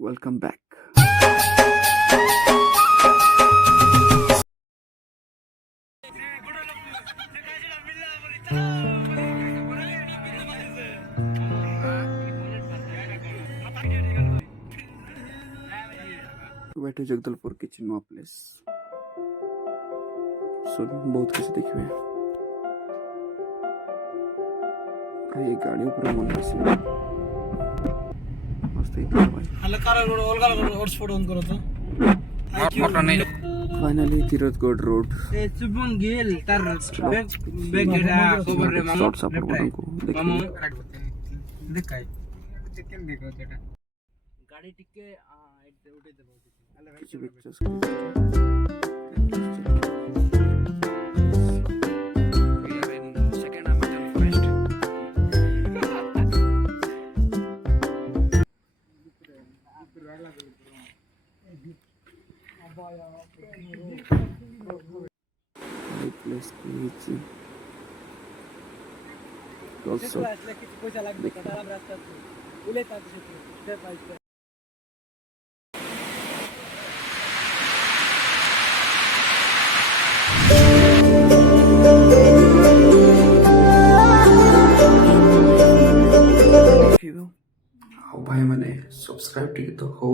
Welcome back. बैठे जगदलपुर की चिन्मा प्लेस सुन बहुत किसी देखिए भाई गाड़ियों पर मन से मस्त है भाई हल्ला कार हॉटस्पॉट ऑन करो तो फोटो नहीं फाइनली तीरथगढ़ रोड ए चुपन गेल तार बैग गेडा कवर रे मामा शॉर्ट सपोर्ट बटन को मामा देखिए देखाय चिकन देखो जेटा गाड़ी टिके उठे देबो कुछ पिक्चर्स प्लेस नीचे दोस्तों भाई मैंने सब्सक्राइब किया तो हो